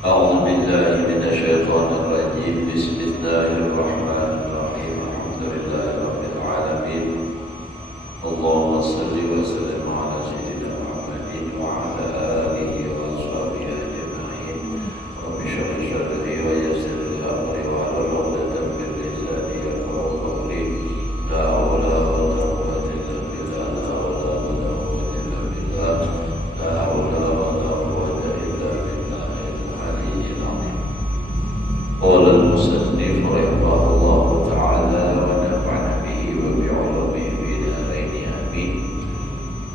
أعوذ بالله من الشيطان الرجيم. بسم الله الرحمن الرحيم. الحمد لله رب العالمين. اللهم صل وسلم على سيدنا محمد وعلى آله وصحبه أجمعين. رب اشرح لي صدري ويسر لي أمري واحلل عقدة من لساني يفقهوا قولي. لا حول ولا قوة إلا بالله. لا حول ولا قوة إلا بالله. لا حول ولا قوة إلا بالله العلي العظيم. قال المصنف رحمه الله تعالى ونفعنا به وبعلومه في دارين آمين.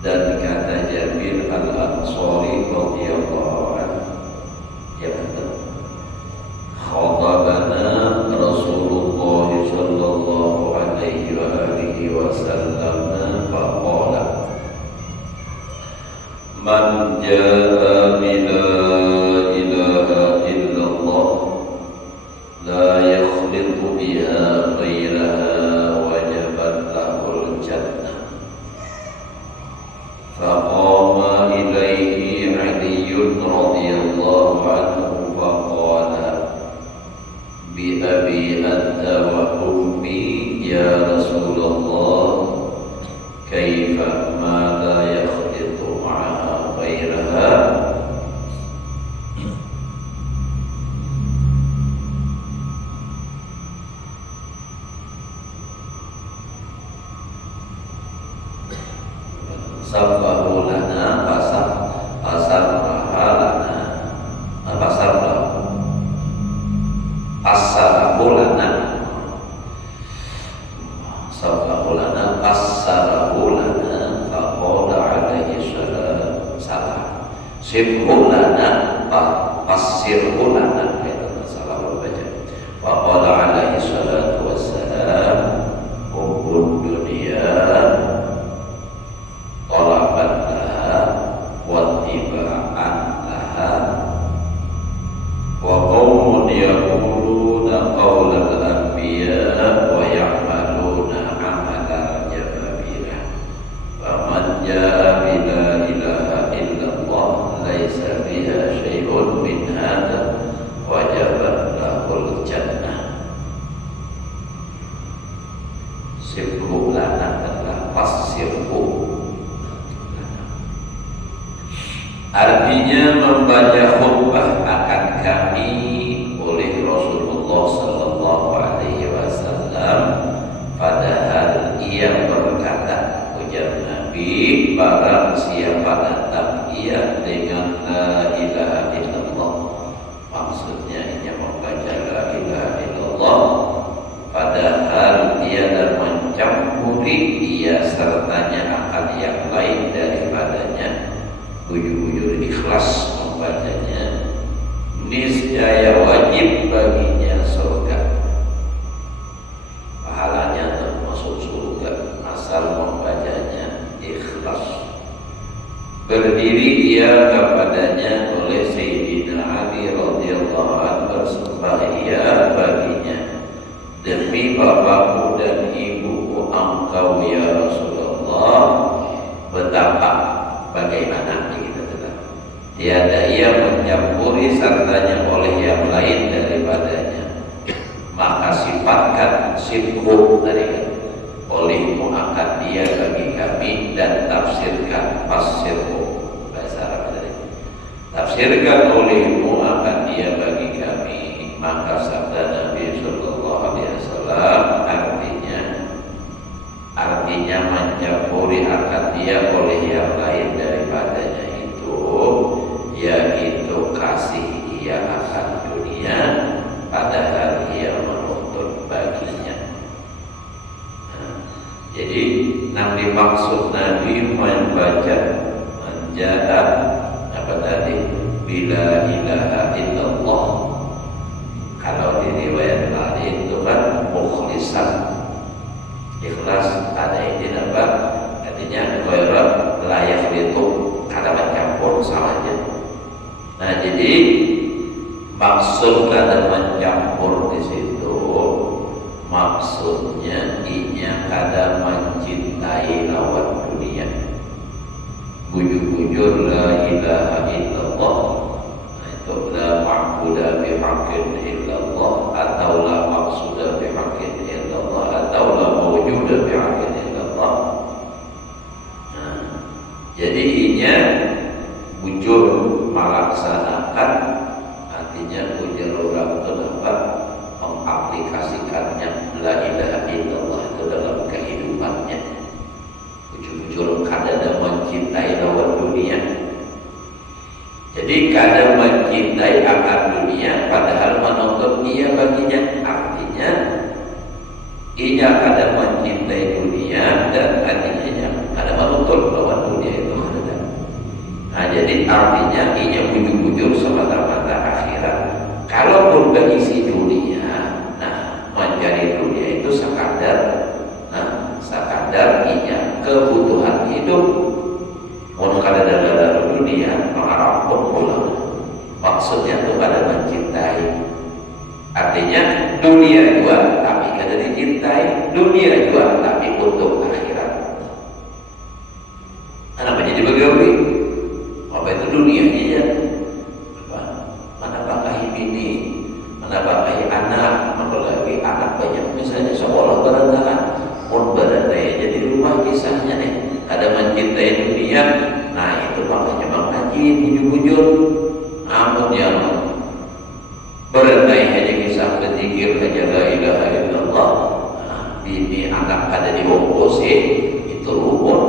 Dan kata Jabir Al-Ansari radhiyallahu anhu, ya betul, khatabana Rasulullah sallallahu alaihi wa alihi wasallam faqala man jaa bila ilaha illallah la yakhlitu biha ghairaha wajabat lahul jannah. Faqama ilaihi Aliyyun radhiyallahu anhu faqala bi abi anta wa ummi ya Rasulullah kaifa ma la yakhlitu ma'aha ghairaha. Sabbahu lana pasar lana pasarahu lana faqala alaihi salam sibhu lana pasirhu lana, itu masalah baca. Faqala alaihi salatu wassalam hubbud dunya talaban laha wa tiba'an laha wa qawmun yaquluna qawlal anbiya wa ya'maluna amalal jababirah. Faman jaa bila ilaha illallah laisa biha syai'un min hadha wajabat lahul jannah. Sibhu lana adalah pasirhu, artinya membaca khutbah akan kami oleh Rasulullah sallallahu alaihi wasallam, padahal ia berkata, ujar Nabi, barang siapa datang ia dengan la ilaha illallah, maksudnya ia membaca la ilaha illallah, padahal tiada mencampuri ia sertanya akan yang lain daripadanya, bujur-bujur ikhlas membacanya, niscaya wajib baginya surga. Pahalanya termasuk surga asal membacanya ikhlas. Berdiri ia kepadanya oleh Sayyidina Ali radhiyallahu anhu, bersumpah ia baginya, demi bapakku dan ibuku engkau ya Rasulullah, betapa bagaimana tiada ia mencampuri sertanya oleh yang lain daripadanya, maka sifatkan sibhu dari olehmu akan dia bagi kami, dan tafsirkan pasirhu, bahasa Arab dari tafsirkan olehmu akan dia bagi kami. Maka sabda Nabi sallallahu alaihi wasallam artinya mencampuri akan dia oleh yang lain daripadanya itu, yaitu kasih ia akan dunia padahal ia menuntut baginya. Jadi Nabi maksud Nabi membaca menjadi apa tadi, bila ilaha illallah, kalau di riwayat lain itu kan mukhlisan, ikhlas, ada ini apa artinya khairat layak itu kata mencampur samanya. Nah, jadi maksud kata mencampur di situ maksudnya inya kada mencintai lawan dunia, bujur-bujur la ilaha illallah, nah, itu la ma'budu bihaqqin illallah atau la maqsuda bihaqqin illallah atau la mawjuda bihaqqin illallah. Nah, jadi inya bujur melaksanakan, artinya bujur orang itu dapat mengaplikasikannya la ilaha illallah itu dalam kehidupannya. Bujur-bujur kadang mencintai lawan dunia. Jadi kadang mencintai akan dunia padahal menuntut ia baginya. Artinya ia kadang mencintai dunia dan artinya kadang menuntut lawan dunia itu. Nah, jadi artinya ia bujur-bujur semata-mata akhirat. Kalaupun berisi dunia, nah mencari dunia itu sekadar ia kebutuhan hidup. Mau kada dalam dunia mengharap pulang. Maksudnya itu kada mencintai. Artinya dunia juga tapi kada dicintai, dunia juga tapi untuk akhirat. Kenapa jadi begitu? Apa itu dunianya ya? Mana pakai bini, mana pakai anak, apalagi anak banyak misalnya sekolah berantakan, pun berandai jadi rumah kisahnya nih. Ada mencintai dunia, nah itu makanya Bang Haji bujur-bujur. Amun yang berandai hanya kisah berzikir saja la ilaha illallah, nah, bini anak ada di bongkosi itu rukun.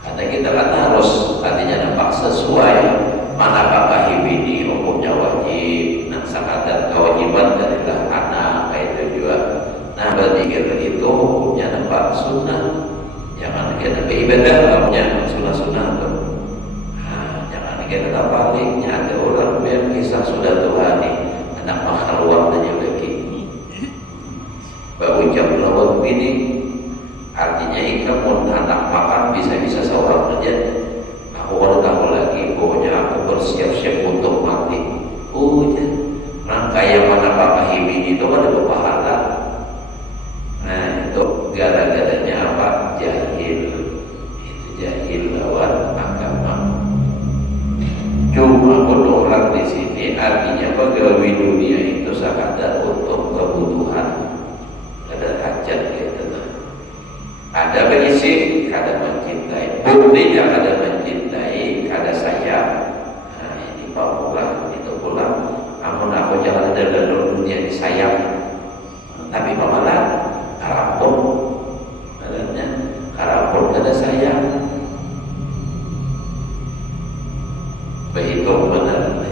Kata kita kan harus artinya nampak sesuai mana apakah bini hukumnya wajib, nah sekadar kewajiban darilah anak itu juga. Nah berzikir itu hukumnya nampak sunnah, jangan kita beribadah hukumnya sunnah-sunnah tuh. Nah, jangan kita baliknya ada orang yang kisah sudah Tuhan nih anak makhluk aja lagi baru jam lawan bini. Artinya ikan pun anak makan bisa-bisa seorang aja. Aku baru tahu lagi pokoknya aku bersiap-siap untuk mati. Ya. Rangka yang mana pakai bini itu ada berpahala. Nah itu gara-garanya apa? Jahil. Itu jahil lawan agama. Cuma pun orang di sini artinya pegawai dunia itu sekadar untuk kebutuhan, ada hajat gitu. Ada berisi, kada mencintai. Buktinya kada mencintai, kada sayang. Nah ini pamulah itu pula. Amun aku jangan ada dalam dunia disayang. Tapi pamalah karapun, adanya karapun kada sayang. Berhitung benar.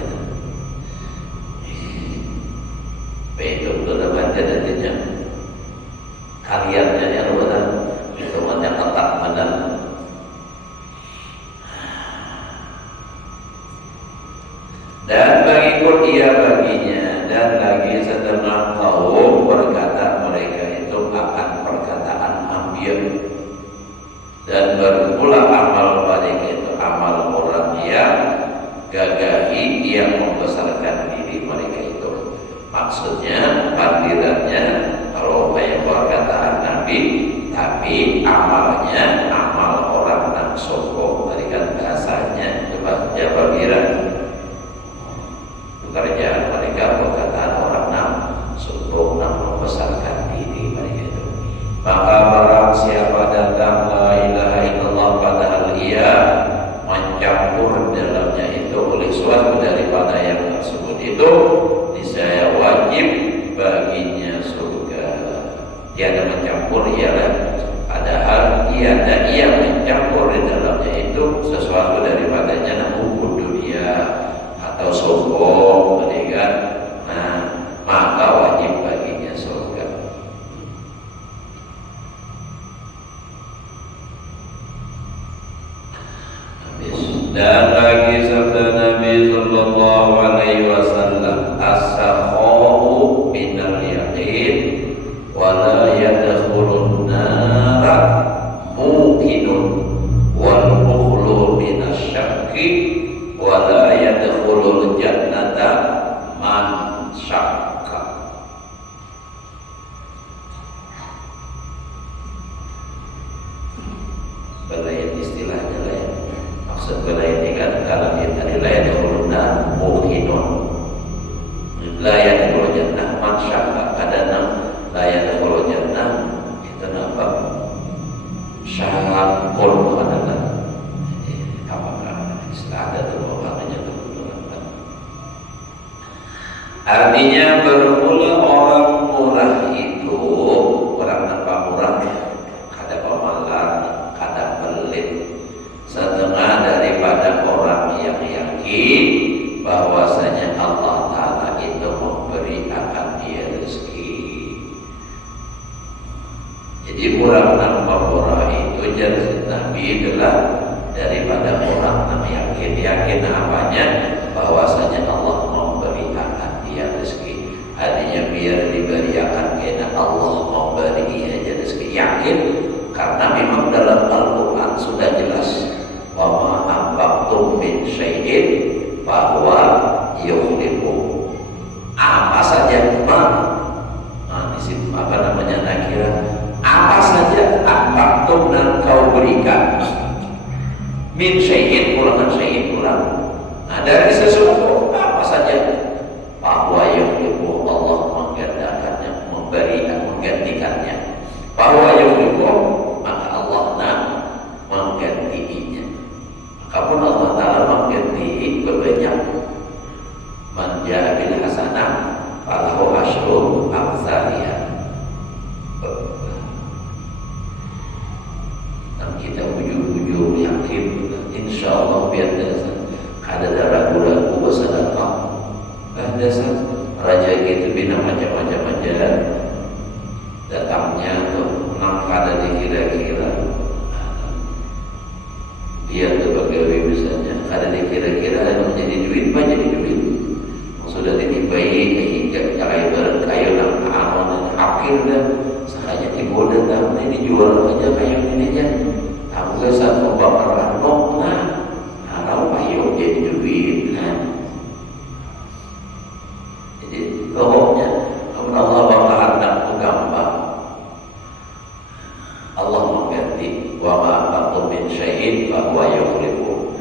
Berhitung benar baca nantinya. Kalian yang benar. Temannya tetap benar. Dan mengikut ia baginya. Dan lagi setengah kaum berkata mereka itu akan perkataan ambil. Dan bermula amal mereka itu amal orang yang gagahi, yang membesarkan diri mereka itu. Maksudnya pandirannya kalau banyak perkataan Nabi, tapi amalnya amal orang yang sombong. Tadi kan bahasanya jababiran. Pekerjaan mereka perkataan orang yang sombong, yang membesarkan diri mereka itu. Maka barang siapa datang la ilaha illallah padahal ia mencampur dalamnya itu oleh suatu daripada yang tersebut itu, niscaya wajib baginya surga. Tiada mencampur ialah padahal tiada ia mencampur di dalamnya itu sesuatu daripadanya namun dunia atau sombong, kan? Nah, maka wajib baginya surga. Dan lagi sabda Nabi sallallahu alaihi wasallam, as-sakha'u minal yaqin wa la yadkhulun nara muqinun wal bukhlu minasyakki wa la yadkhulul jannata man syakka. Belayan istilahnya lain. Maksud belayan ini kan kalau dia tadi la yadkhulun nara muhinun la yadkhulul jannah man syaqqa kadana la yadkhulul jannah itu apa syaqul kadana apakah istilah ada tuh maknanya betul-betul. Artinya bermula orang murah itu orang tanpa murah kada pemalas kada pelit setengah daripada orang yang yakin bahwasanya Allah Ta'ala itu memberi akan dia rezeki. Jadi orang tanpa murah itu jelas Nabi adalah daripada orang yang yakin apanya bahwasanya Allah memberi akan dia rezeki. Artinya biar diberi akan karena Allah memberi aja rezeki, yakin karena memang dalam Al-Quran sudah jelas wa ma anfaqtum min syai'in bahwa yukhlifu apa saja apa namanya nakira apa saja anfaqtum dan kau berikan min syai'in ulangan syai'in ulang dari sesuatu apa saja bahwa yukhlifu Allah menggandakannya memberi dan menggantikannya bahwa yukhlifu maka Allah menggantinya. Apapun Allah Ta'ala mengganti berbanyak man ja'a bil hasanah falahu asyru amsalihha. Dan kita ujung-ujung yakin insyaallah biar kada ada ragu-ragu bersedekah. Dasar raja gitu bina macam-macam aja datangnya tuh enam kada dikira-kira dia tuh pegawai misalnya kada dikira-kira yang menjadi duit apa jadi duit sudah ditibai hingga kayak barang kayu dan aman dan akhir dah sahanya timbul dan ini dijual aja kayu ini aja aku saat membakar anok kalau kayu jadi duit jadi pokoknya Allah bakal hendak gampang Allah mengganti wa ma anfaqtum min syai'in fa huwa yukhlifu.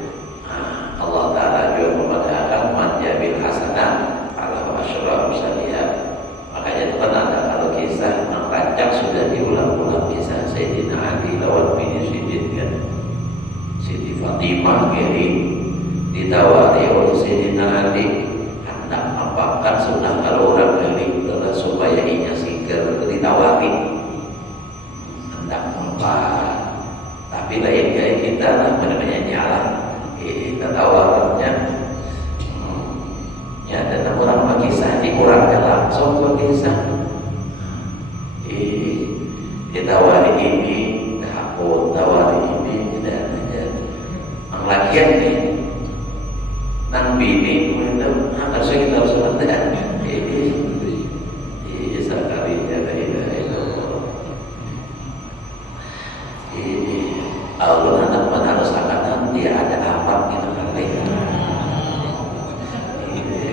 Allah Ta'ala juga memadakan man jabil hasanah ala asyra amsalihha. Makanya itu kan ada kalau kisah merancak sudah diulang-ulang kisah Sayyidina Ali lawan bini Sidin kan Siti Fatimah kiri ditawari oleh Sayyidina Ali hendak nampakkan sunnah kalau orang kiri adalah supaya inya sigar ditawari tapi lain kayak kita lah benar-benar nyala kita tawarnya ya dan orang berkisah dikurangkan langsung berkisah ditawari ini takut tawari ini dan aja lakian nih nang bini itu harusnya kita harus mendengar sekalinya Allah teman harus akan dia ada apa kita kali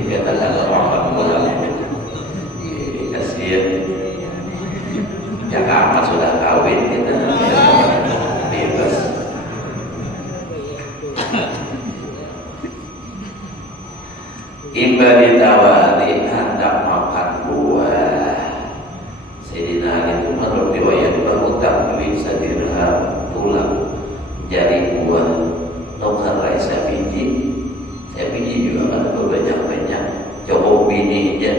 kita kalau orang pulang kasihan Jakarta sudah kawin kita bebas imba ditawari hendak makan buah Sayyidina Ali itu menurut riwayat bahwa takwin sadirham tulang jadi buah nongkar rai saya biji juga kan banyak-banyak coba bini aja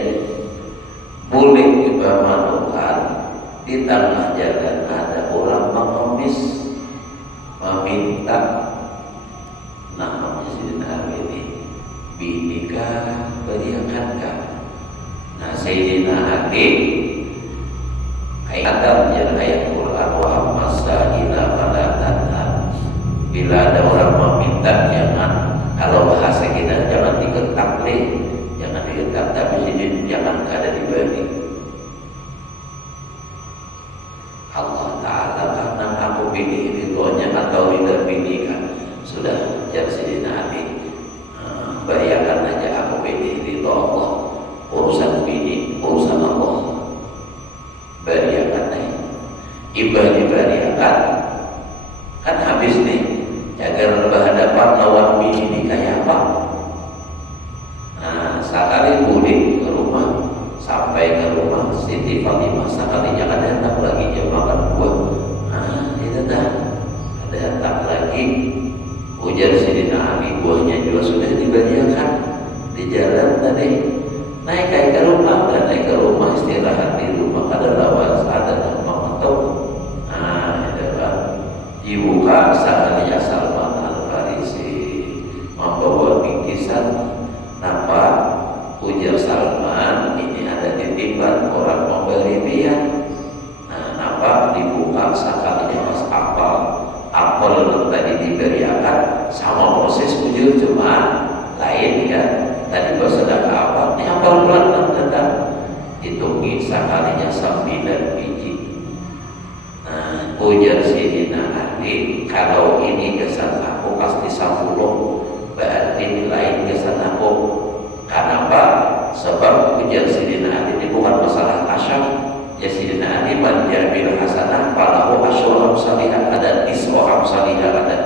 boleh juga menukar di tengah jalan ada orang mengemis meminta namanya Sayyidina ini bini kah beriakan kah nah Sayyidina Ali ayat ayat Quran wa amma sa'ila fala tanhar bila ada orang meminta jangan kalau bahasa kita jangan diketak jangan diketak tapi jangan kada diberi Allah Ta'ala karena aku pilih ridhonya atau tidak pilih kan sudah jadi Sayyidina Ali bayangkan aja aku pilih ridho Allah urusan bini urusan Allah beriakan ibadah beriakan kan habis nih agar berhadapan lawan bini ini kayak apa sekali mudik ke rumah, sampai ke rumah Siti Fatimah sekalinya ada hendak lagi dia makan buah. Itu dah ada hendak lagi. Ujar Sayyidina Ali, buahnya juga sudah diberikan di jalan tadi. Naik ke rumah, dan naik ke rumah istirahat di rumah ada lawas ada nama atau itu kan dibuka sekalinya Salman Al-Farisi membawa bingkisan. Nampak ujar Salman, ini ada titipan orang memberi dia. Nampak dibuka sekalinya mas apel yang tadi diberiakan sama proses ujar, cuma lain ya. Tadi bersedekah apa? Ini apel pelan datang. Hitungi sekalinya 9 biji. Ujar Sayyidina Ali, kalau ini kesan aku pasti 10, berarti nilai kesan aku. Kenapa? Sebab ujar Sayyidina Ali ini bukan masalah asyam. Ya Sayyidina Ali man jabil hasanah falahu asyru amsalihah, ada isru amsalihah ada.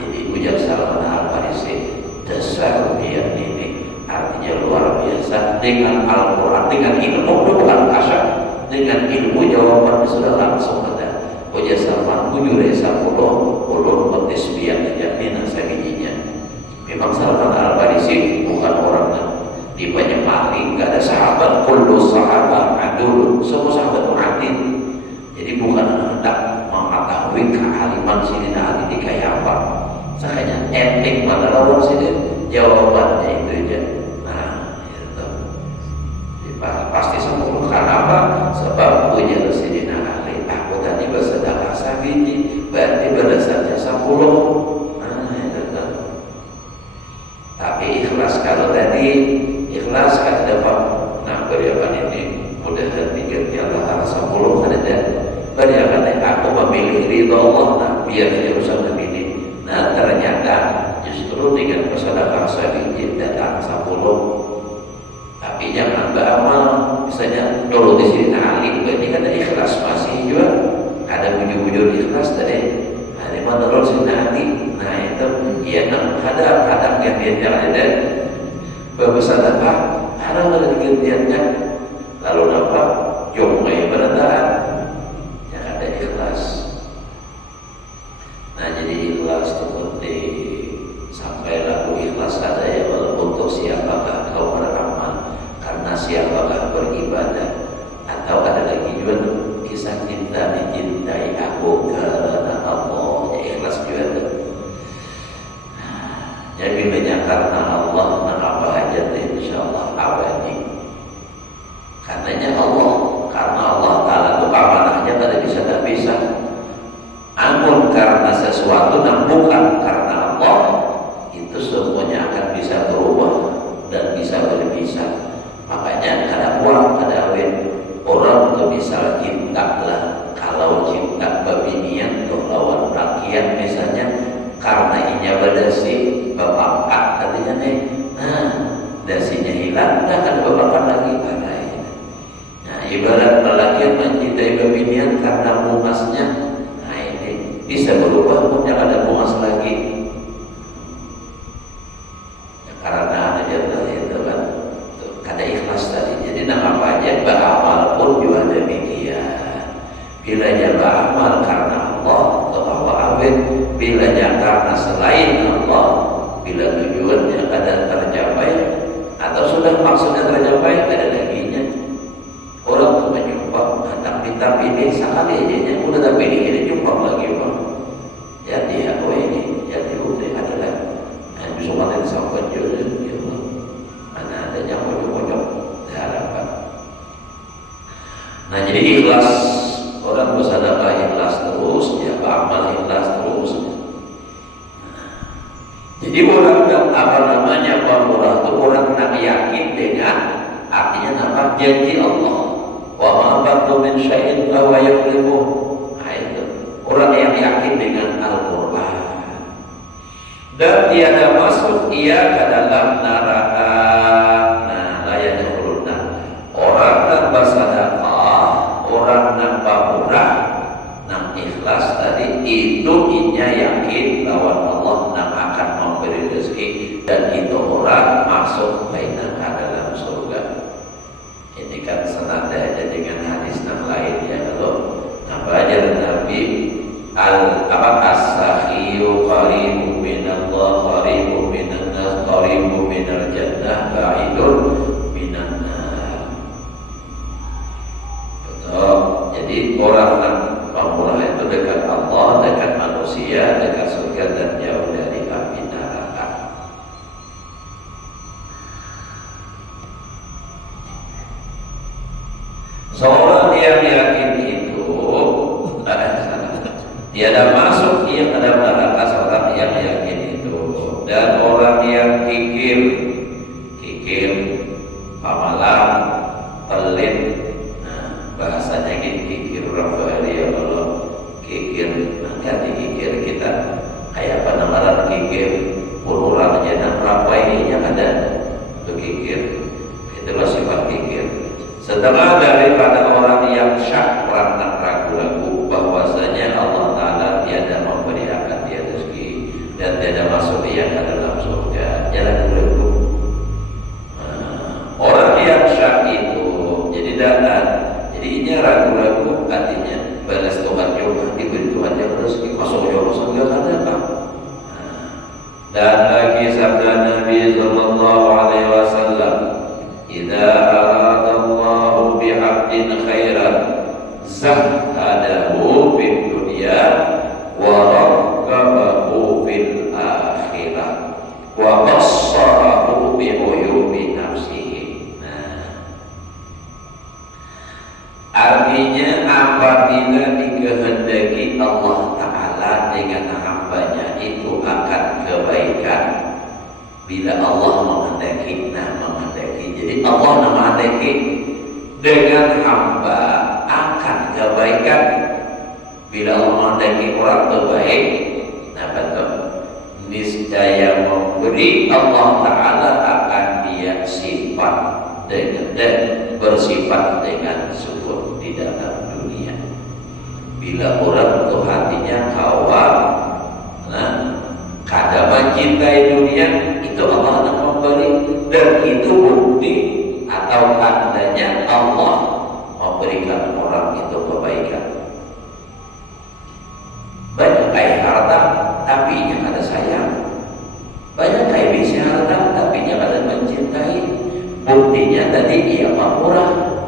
Jadi ujar Salman Al-Farisi, dasar dia ini artinya luar biasa dengan Al-Quran, dengan ilmu, bukan asyam, dengan ilmu jawaban sudah langsung ada. Ujar Salman ujure 10 ulun petisbian jaminan sabijinya. Memang Salman Al-Farisi bukan orang di banyak maling, gak ada sahabat kullu sahabat adul, semua sahabat itu adil. Jadi bukan hendak mengetahui kealiman Sayyidina Ali di kayak apa. Sakanya etik pada lawan sini jawabannya itu aja. Itu pasti sempurna. Kenapa? Sebab ujar Sayyidina Ali, aku tadi bersedekah sabiji, berarti berdasarnya 10. Tapi ikhlas kalau tadi ikhlas kan dapat. Beriakan ini mudah-mudahan diganti Allah Ta'ala 10 kan ada. Beriakan aku memilih ridha Allah, biar urusan ini. Ternyata justru dengan bersedekah sedikit datang 10. Tapi jangan beramal, misalnya dulu di sini Ali, berarti kan ada ikhlas masih juga ada bujur-bujur ikhlas tadi. Ada menurut sini Ali, itu ya kadang gantiannya ada bersedekah, ada gantiannya lalu dapat jomai berdaan yang ada ikhlas. Jadi ikhlas itu penting. Sampai lalu ikhlas ada ya untuk siapakah kau beramal, karena siapakah beribadah, atau ada lagi juga kisah cinta dicintai aku karena Allah. Ikhlas juga ada. Jadi banyak karena Allah, apa aja insyaallah abadi. Karenanya Allah, karena Allah Ta'ala itu amanahnya tidak bisa. Amun karena sesuatu yang bukan karena Allah, itu semuanya akan bisa berubah dan bisa berpisah. Makanya kada uang, kada awet orang tuh bisa cinta lah. Kalau cinta babinian tuh lawan rakyat misalnya, karena inya berdasi bapangkat artinya dasinya hilang, dah kada bapangkat lagi parai. Ibarat lelaki yang mencintai babinian karena mumasnya, ini bisa berubah, punya ada mumas lagi. Karena ada jatuh itu kan, kada ikhlas tadi. Jadi nama apa aja beramal pun juga demikian. Bila beramal karena Allah, bahwa awet. Bila karena selain Allah, bila tujuannya kada tercapai atau sudah maksudnya tercapai, kada laginya. Orang tuh menyumpah, tapi ini sekali aja udah tapi ini nyumpah lagi bang. Ya dia ini, ya dia adalah bisa mati sampai juga. Mana ada yang pojok-pojok harapan. Jadi ikhlas, orang bersedekah ikhlas terus, ya beramal ikhlas terus. Jadi orang yang pemurah itu orang yang yakin dengan artinya janji Allah. Wa ma anfaqtum min syai'in fa huwa yukhlifuh. Itu orang yang yakin dengan Al-Qur'an. Dan tiada masuk ia ke dalam neraka. La yadkhuluna. Orang yang bersedekah, orang yang pemurah, yang ikhlas tadi itu inya yakin lawan Allah yang akan memberi rezeki, dan itu orang masuk masuk baina ke dalam surga. Ini kan senada dengan hadis yang lain ya. Kalau ngabajar Nabi as-sakhiyu qaribun minallah qaribun minan nas qaribun minal jannah ba'idun minan nar. Betul. Jadi orang yang pemurah itu dekat Allah, dekat manusia, dekat surga dan jauh dari api neraka. Seorang yang yakin itu tiada masuk yang ke dalam neraka seorang yang yakin itu. Dan orang yang kikir, pamalam, pelit, nah, bahasanya kikir orang Bali ya Allah, kikir, nanti kikir kita kayak apa namanya kikir, orang jenang berapa ininya ada untuk kikir, itulah sifat kikir. Setengah daripada orang yang syak, orang yang ragu-ragu bahwasanya Allah Ta'ala tiada memberi akan dia rezeki dan tiada masuk dia ke dalam surga, jangan ragu. Orang yang syak itu jadi dadan, jadinya ragu-ragu, artinya balas Tuhan juga diberi Tuhan yang rezeki masuk surga karena apa? Dan lagi sabda Nabi Sallallahu Alaihi Wasallam, "Idza aradallahu bi'abdin khairan zahadahu fid dunya wa raqabahu fil akhirah wa bassarahu bi uyubi nafsihi." Nah, artinya apabila dikehendaki Allah Ta'ala dengan hambanya itu akan kebaikan. Bila Allah menghendaki, jadi Allah menghendaki dengan hamba akan kebaikan. Bila Allah menghendaki orang terbaik, nah betul, niscaya memberi Allah Ta'ala akan dia sifat dan bersifat dengan syukur di dalam dunia. Bila orang itu hatinya kawal, nah kada mencintai dunia, itu Allah akan memberi, dan itu bukti atau tandanya Allah memberikan orang itu kebaikan. Banyak kaya harta tapi nya kada sayang, banyak kaya bisa harta tapi nya kada mencintai. Buktinya tadi dia murah.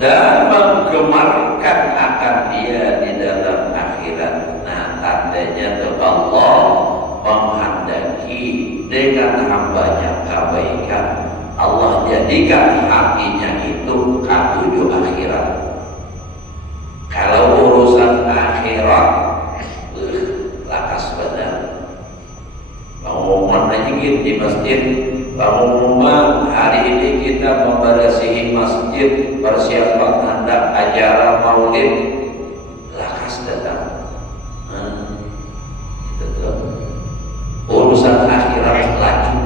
Dan menggemarkan akan dia di dalam akhirat. Nah, tandanya itu Allah menghendaki dengan hambanya kebaikan. Allah jadikan hatinya itu katuju akhirat. Kalau urusan akhirat, lakas benar. Pengumuman aja di masjid, pengumuman hari ini kita membersihi masjid, persiapan hendak acara maulid, lakas datang. Itu tuh urusan akhirat laju.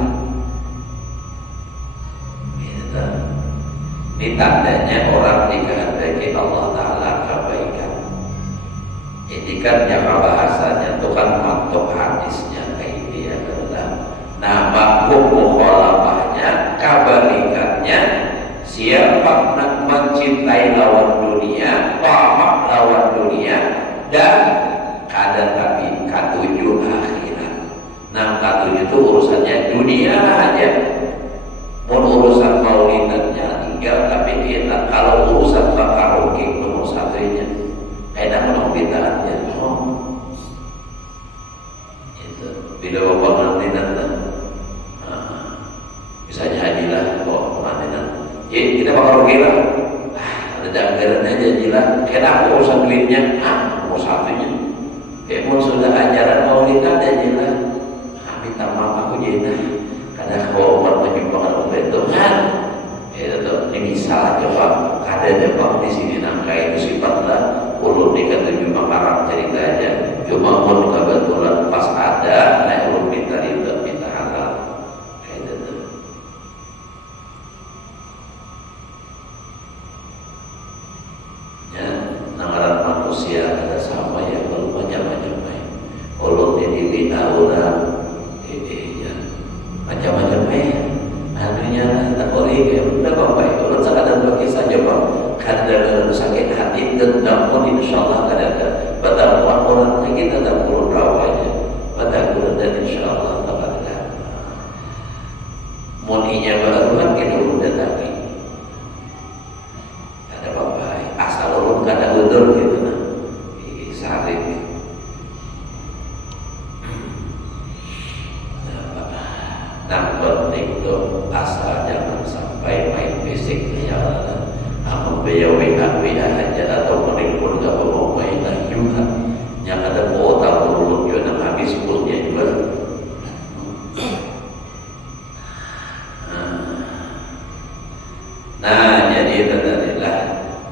Gitu. Ini tandanya orang dikehendaki Allah Ta'ala kebaikan. Ini kan yang bahasanya itu kan mantuk hadisnya kayak dia adalah nama mukhalafahnya, kebalikannya. Siapa nak mencintai lawan dunia, tamak lawan dunia, dan kada tapi katuju akhirat. Nah, katuju itu urusannya dunia aja. Mau urusan maulidannya tinggal tapi kita, kalau urusan takaruki nomor satunya, enak menang bid'ahnya. Itu bila bapak nanti misalnya hajilah bapak nanti. Jadi kita bakal rugi lah. Ada anggaran aja jilat. Kenapa urusan duitnya? Nomor satunya. Mau sudah ajaran maulidan aja jilat. Minta maaf aku jilat. Karena kalau umat menyumbangkan umat Tuhan, ini misal aja Pak. Ada aja Pak di sini nangka itu sifatlah. Ulun dikatakan cuma marah cerita aja. Cuma pun kebetulan pas ada, nah ulun minta itu minta halal. Manusia ada sama ya, kalau WA orang ya, macam-macam anunya tak boleh ya udah baik orang sekadar bagi saja bang kadang sakit hati dendam pun insyaallah kadang batal orang kita tak perlu rawanya batal dan insyaallah tak ada muninya baru kan kita udah tadi ada bapak asal orang kada udur gitu nah sarit nah penting tuh asal jangan sampai main fisik ya amal WA aja atau paling pun gak mau main juga yang ada kuota perlu juga habis pulnya juga nah jadi tadilah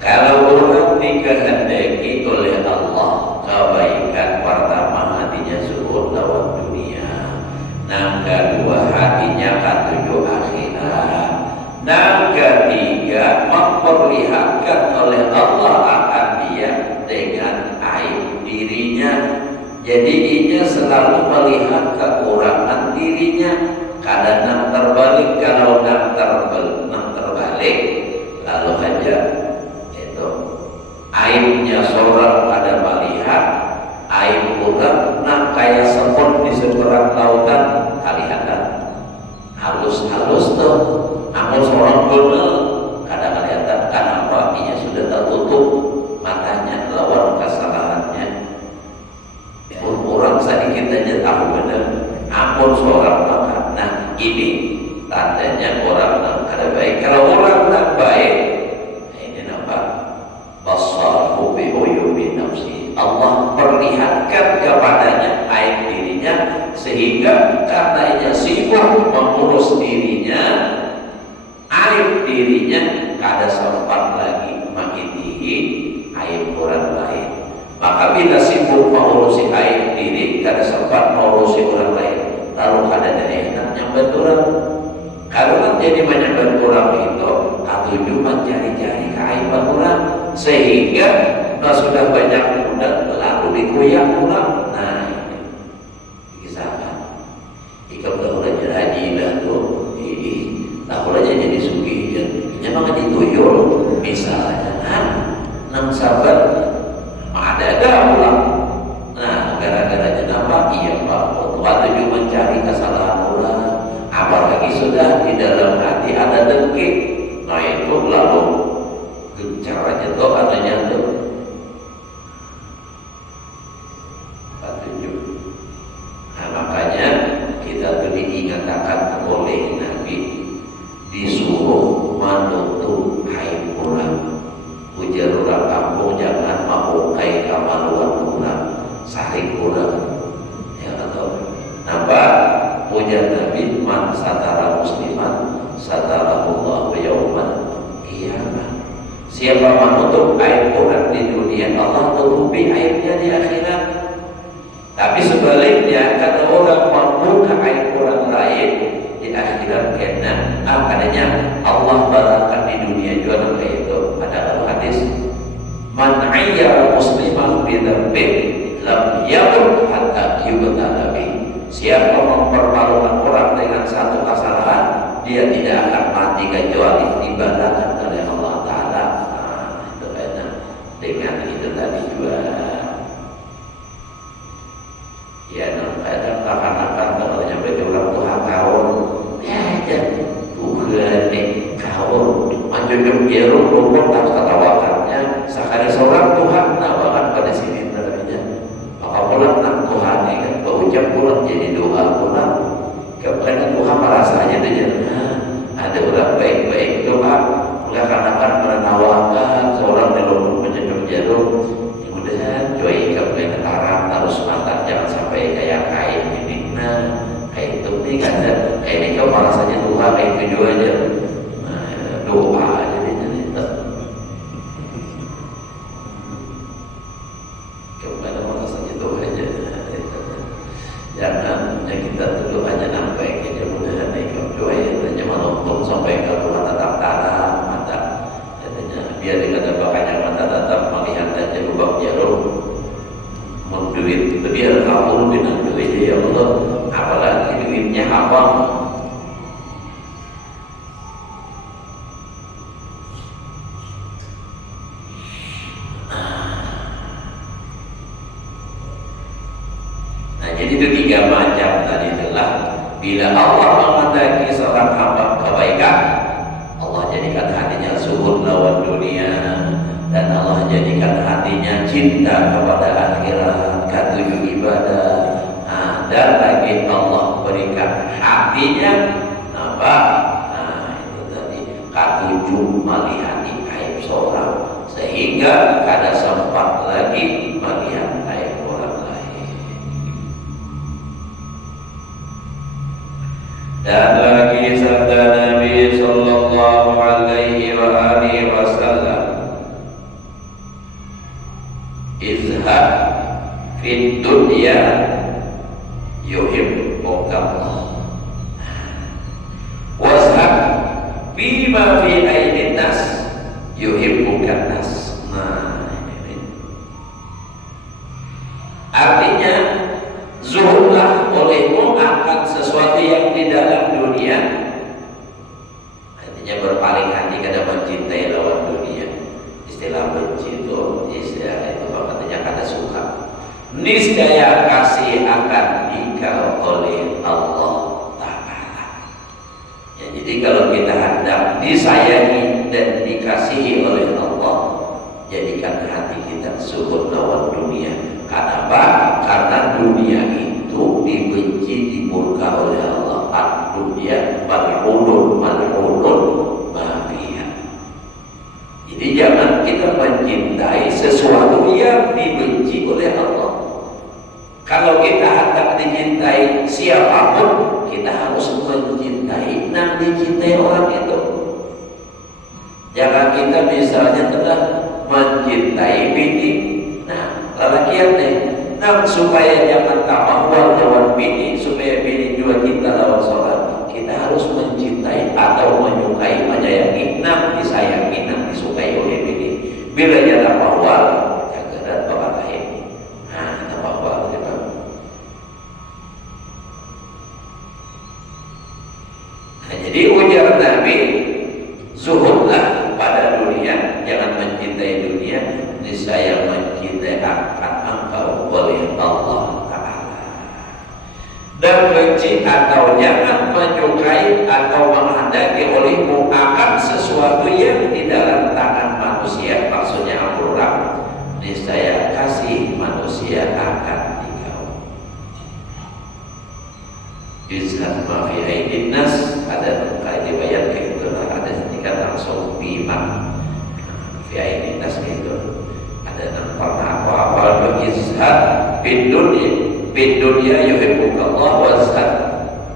kalau orang dikehendaki oleh Allah kebaikan pertama hatinya zuhud lawan dunia yang kedua hatinya katuju akhirat yang ketiga memperlihatkan oleh Allah akan dia dengan aib dirinya jadi dia selalu melihat kekurangan dirinya kadang yang terbalik kalau yang terbalik lalu aja itu aibnya seorang pada melihat aib orang nak kayak semut di seberang lautan kelihatan halus-halus tuh namun seorang benar kadang kelihatan kenapa ia sudah tertutup matanya lawan kesalahannya orang sedikit aja tahu benar ampun seorang maka nah ini tandanya orang yang kada baik kalau orang yang baik ini nampak basarhu bi uyubi nafsi Allah perlihatkan kepadanya aib dirinya sehingga karena ia sibuk mengurus dirinya aib dirinya kada sempat lagi mengikuti aib orang lain maka bila sibuk mengurusi aib diri kada sempat mengurusi orang lain lalu kada ada enaknya berkurang kalau jadi banyak berkurang itu katuju mencari-cari keaiban orang sehingga sudah banyak mudah lalu dikoyak pulang nah ini kisahkan jika orang haji dah tuh orangnya jadi sugih ya memang dituyul misalnya nang sabar ada pulang nah gara-garanya nampak iya pak waktu mencari kesalahan orang apalagi sudah di dalam hati ada dengki nah itu lalu gencar aja tuh adanya tuh nah makanya kita tuh diingatkan oleh Nabi disuruh menutup aib orang ujar orang kampung jangan memakai kamaluan orang saring orang ya atau nampak ujar Nabi man satara musliman satara Allah yauman qiyamah siapa menutup aib orang di dunia Allah tutupi aibnya di akhirat tapi sebaliknya kata orang membuka aib orang lain di akhirat kena adanya Allah balakan di dunia juga kayak itu ada dalam hadis man ayyara musliman bi dzambin lam yamut hatta yubtala bi siapa mempermalukan orang dengan satu kesalahan dia tidak akan mati kecuali dibalakan oleh Allah Ta'ala itu enak dengan itu tadi juga ya kadang akan kalau nyampe orang Tuhan kawan Tuhan kawan macam biru lumpur tak ketawakannya sekali seorang Tuhan nawakan pada sini terlebihnya maka pulang nak Tuhan ini kan berucap pulang jadi doa pulang kemudian Tuhan merasa aja dia ada orang baik-baik doa melaksanakan menawarkan seorang di lumpur macam biru mudah-mudahan joy kemudian Arab harus mantap jangan sampai kayak kain ini nah kayak itu nih kan kayak ini kau malah saja doa kayak itu aja doa aja itu kemudian malah saja doa aja jangan yang kita tuduh hanya nampak aja mudah-mudahan kau doa hanya menonton sampai ke Tuhan tetap tarah mata biar dengan bakanya mata tetap melihat aja lubang jarum duit biar kamu makhluk dengan duitnya ya Allah, apalagi duitnya haram. Nah jadi itu 3 macam tadi adalah bila Allah menghendaki seorang hamba kebaikan, Allah jadikan hatinya zuhud lawan dunia, dan Allah jadikan hatinya cinta kepada akhirat, katujuh ibadah. Dan lagi Allah berikan hatinya apa? Itu tadi katujuh melihati aib seorang, sehingga kada sempat lagi melihat aib orang lain. Dan lagi sabda Nabi sallallahu alaihi wa alihi wasallam, izhad fid dunya yuhibbuka Allah, wazhad bima fi aidin nas yuhibbuka nas. Nah, ini artinya zuhudlah olehmu akan sesuatu yang di dalam dunia, artinya berpaling hati kada mencintai lawan dunia. Istilah benci itu istilah itu artinya kada suka. Niscaya kasih akan dikau oleh Allah Ta'ala. Ya, jadi kalau kita hendak disayangi dan dikasihi oleh Allah, jadikan hati kita zuhud lawan dunia. Kenapa? Karena dunia itu dibenci, dimurka oleh Allah. Ad-dunya mal'unun ma fiha. Jadi jangan kita mencintai sesuatu yang dibenci oleh Allah. Kalau kita hendak dicintai siapapun, kita harus mencintai dan dicintai orang itu. Jangan kita misalnya telah mencintai bini, nah lelakian deh, nah supaya jangan tambah lawan bini, supaya bini juga cinta lawan sholat, kita harus mencintai atau menyukai, menyayangi, nah disayangi, nah disukai oleh bini. Bila dia tambah jangan bapak lain. Nah tambah jadi ujar Nabi, zuhudlah pada dunia, jangan mencintai dunia, niscaya mencintai akan engkau oleh Allah Ta'ala. Dan benci atau jangan menyukai atau menghendaki olehmu akan sesuatu yang di dalam tangan manusia, maksudnya Al-Quran, niscaya kasih manusia akan dikau. Izhad ma fi aidin nas, ada riwayat kayak gitu, ada sedikit langsung bima fi aidin nas gitu. Ada pernah apa izhad bid dunya yuhibbuka Allah, wa izhad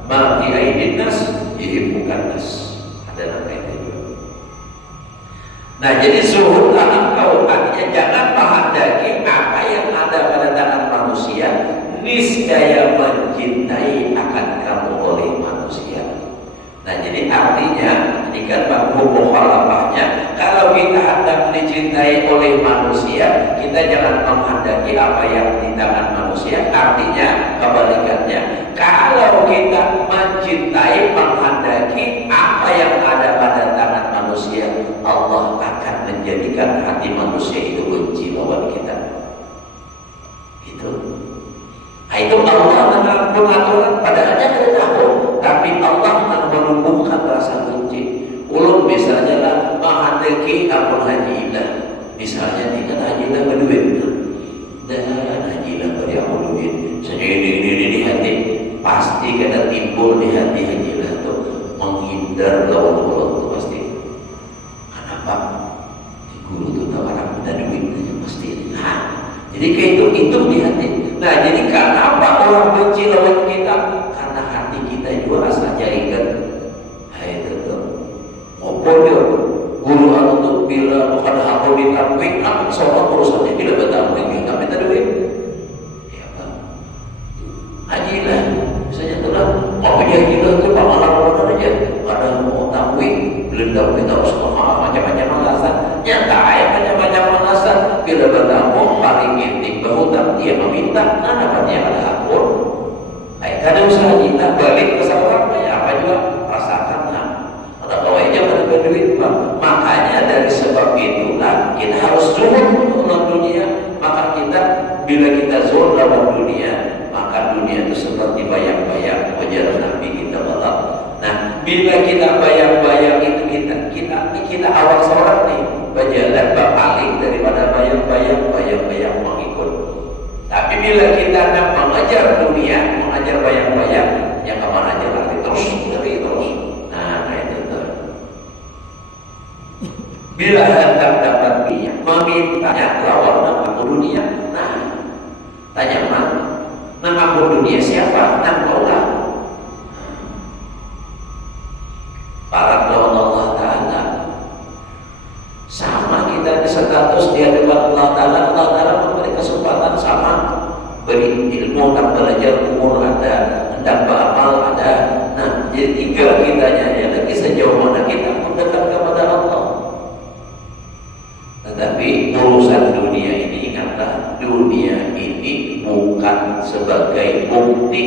ma fi aidin nas yuhibbuka nas. Ada nama itu. Nah, jadi zuhudlah engkau, artinya jangan menghendaki apa yang ada pada tangan manusia, niscaya mencintai akan kamu oleh manusia. Nah jadi artinya ini kan hukum mukhalafahnya, kalau kita hendak dicintai oleh manusia, kita jangan menghendaki apa yang di tangan manusia. Artinya kebalikannya, kalau kita mencintai, menghendaki apa yang ada pada tangan manusia, Allah akan menjadikan hati manusia itu benci lawan kita. Itu Allah dengan pengaturan, padahalnya kita tahu, tapi Allah akan menumbuhkan rasa benci. Ulun misalnya lah menghendaki ampun haji ilah, misalnya tinggal haji ilah berduit, dan haji ilah beri aku duit, ini di hati, pasti kena timbul di hati haji ilah itu menghindar lawan Allah itu pasti. Kenapa? Di guru itu tawaran ada duit pasti. Jadi kayak itu di hati. Nah jadi kenapa orang benci lawan kita? Karena hati kita juga rasa jaringan. Itu tuh ngobrol guru anu tuh bila bukan aku ditamwing, apa soal urusannya bila bertamwing nggak minta duit. Ya pak, hajilah misalnya tuh lah, mau pergi hajilah tuh pengalaman aja. Ada mau tamwing, belum tamwing harus macam-macam alasan. Nyata ya macam-macam alasan. bila bertamu paling intik berhutang dia meminta, nah dapatnya ada akur. Kadang usaha kita balik ke seorang apa juga rasakan atau kawainya pada berduit. Makanya dari sebab itulah kita harus zuhud dalam dunia. Maka kita bila kita zuhud dalam dunia, maka dunia itu seperti bayang-bayang wajar Nabi kita balap. Nah, bila kita bayang-bayang itu kita awal seorang nih berjalan berpaling daripada bayang-bayang mengikut. Tapi bila kita nak mengejar dunia, mengejar bayang-bayang, yang kemana aja lari terus. Nah, itu tuh. Bila hendak dapat dunia, memintanya lawan nama dunia. Nah, tanya mana? Nama dunia siapa? Nama Allah. Para lawan Allah Ta'ala. Sama kita di status di hadapan Allah Ta'ala. Allah Ta'ala memberi kesempatan sama. Beri ilmu dan belajar umur ada, hendak beramal ada. Nah, jadi tinggal kitanya ya lagi sejauh mana kita mendekat kepada Allah. Tetapi urusan dunia ini ingatlah, dunia ini bukan sebagai bukti.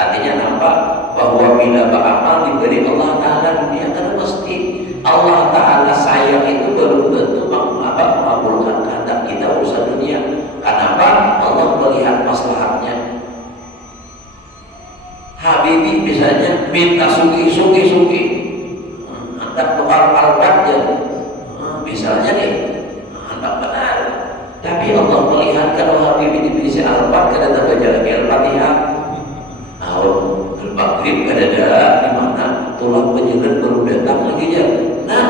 Artinya apa? Bahwa bila beramal diberi Allah Ta'ala dunia, karena mesti Allah Ta'ala sayang itu belum tentu mengabulkan kehendak kita urusan dunia. Kenapa? Allah melihat maslahatnya. Habibie misalnya minta sugi, hendak tukar albatnya, misalnya nih, hendak benar. Tapi Allah melihat kalau Habibie diberi albat, kada tak baca lagi Al-Fatihah. Maghrib kadada di mana tulang penyelan baru datang lagi ya. Nah,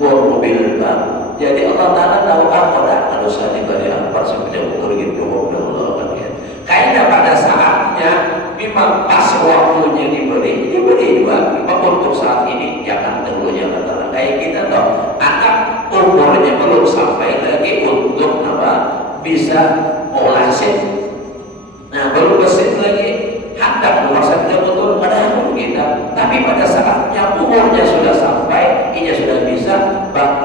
bawa mobil kan. Jadi Allah Ta'ala tahu apa kalau saya diberi apa sampai motor gitu Allah kan. Kayaknya pada saatnya memang pas waktunya diberi juga. Memang untuk saat ini jangan dahulunya katakan kayak kita tahu anak umurnya belum sampai lagi untuk apa bisa olasin. Nah, belum besit lagi. Hendak melaksanakan betul pada umur kita, tapi pada saatnya umurnya sudah sampai, ia sudah bisa,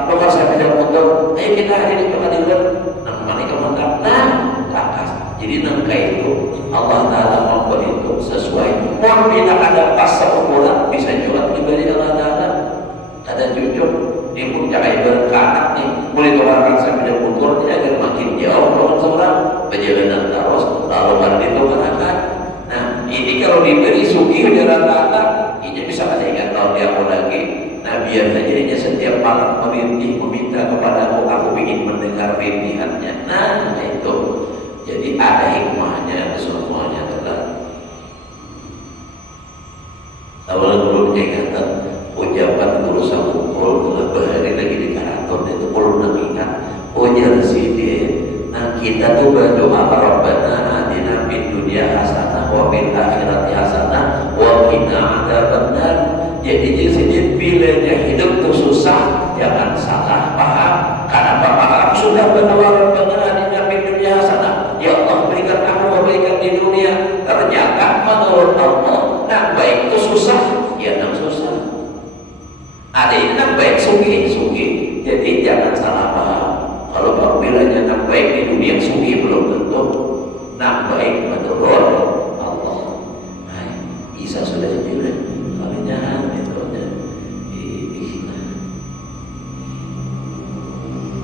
melaksanakan betul. Ayo kita hari ini coba dulu, mana kemenang, lakas. Jadi nangka itu Allah Taala memberi itu sesuai. Mau bila ada pas seumuran bisa juga diberi Allah Taala. Ada cucu, dia pun jangan berkanak nih, mulai tukarkan sampai motor dia agar makin jauh dengan seorang perjalanan terus, lalu baru ditukarkan. Nah, ini kalau diberi sugi oleh rata-rata, ini bisa ada ingat tahun dia mau lagi. Nah, biar saja ini setiap malam merintih meminta kepada aku ingin mendengar rintihannya. Nah, itu. Jadi ada hikmahnya, semuanya adalah. Awal dulu ingatan ucapan guru Samukul berhari lagi di karaton itu perlu nak ingat. Ujar si dia. Nah, kita tuh berdoa Rabbana atina fid dunya hasanah wa fil akhirati hasanah wa qina adzabannar. Jadi di sini bilanya hidup tuh susah, jangan salah paham. Karena paham sudah berdoa Rabbana atina fid dunya hasanah. Ya Allah berikan aku kebaikan di dunia. Ternyata menurut Allah nak baik itu susah, ya nak susah. Ada ini nak baik sugi. Jadi jangan salah paham. Kalau bilanya nak baik di dunia sugi belum tentu nak baik menurut Allah. Isa sudah bilang kalinya itu aja.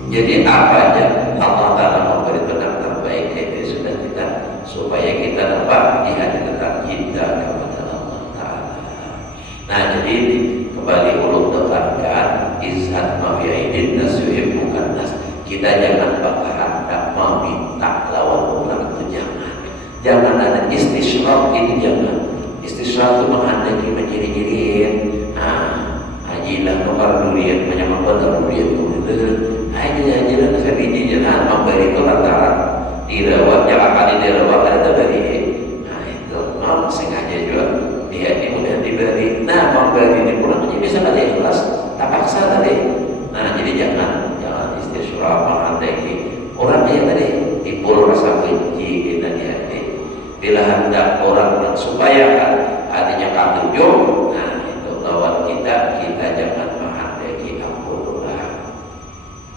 Jadi apa aja Allah Ta'ala memberi yang terbaik itu sudah kita supaya kita dapat dihadirkan kita kepada Allah Ta'ala. Nah, jadi kembali ulun tekankan izhat mafi'idin nasyuhib bukan nas. Kita jangan berkehendak meminta lawan orang itu jangan ada istisyraf, itu jangan. Istisyraf itu menghendaki menyirik-nyirik. Hajilah nomor durian menyamar benar durian hajilah nasi biji jangan memberi itu lantaran dirawat jangan kali dirawat ada dari. Nah itu mau sengaja juga dia ini mudah diberi. Nah memberi ini pulang bisa ada ikhlas tak paksa tadi. Nah jadi jangan istisyraf menghendaki orang yang tadi timbul rasa benci dan di hati. Bila hendak orang supaya kan hatinya katujuh, nah itu lawan kita jangan menghendaki ampun.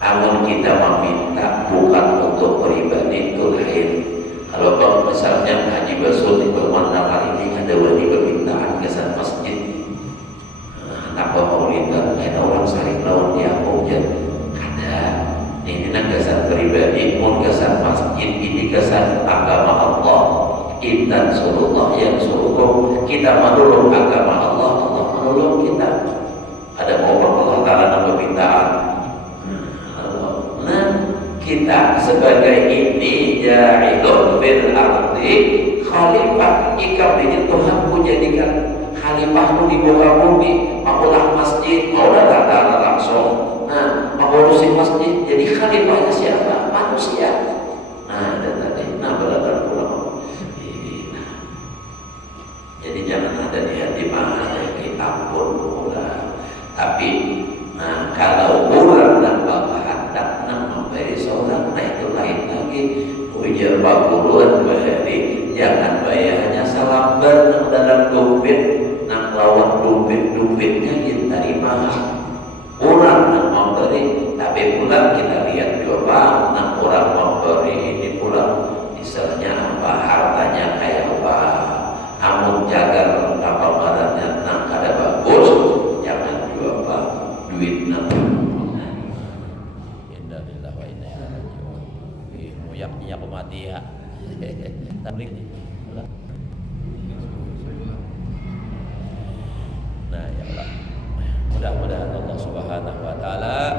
Amun namun kita meminta bukan untuk pribadi itu lain. Kalau misalnya Haji Basur di Bawang Nakar ini ada wani permintaan kesan masjid, kenapa maulidan ada orang saling lawan dia hujan ada ini kesan pribadi pun kesan masjid ini kesan agama Allah. Intan surullah yang suruh kita menolong agama Allah, Allah menolong kita. Ada orang Allah Ta'ala dalam permintaan. Nah, kita sebagai ini ja'ilun fil ardi khalifah, ikam ini Tuhan ku jadikan khalifahmu di muka bumi, maulah masjid, maulah Ta'ala langsung. Nah, mengurusi masjid, jadi khalifahnya siapa? Manusia. Nah, dan tadi, belajar ulama. Jadi jangan ada di hati mana kita ampun pula. Tapi kalau orang dan kehendak memberi seorang, itu lain lagi. Ujar bakuluan bahari, jangan bayarnya salam ber dalam dompet, nak lawan dompetnya kita terima. Orang yang memberi, tapi pulang kita lihat juga, nak orang memberi ini pulang, misalnya apa hartanya kayak apa. Amun jaga apa barangnya nak kada bagus, jangan juga apa duit nak. Innalillahi wa inna ilaihi raji'un. Muyaknya kematian. Tablik. Nah, ya Allah. Mudah-mudahan Allah Subhanahu wa taala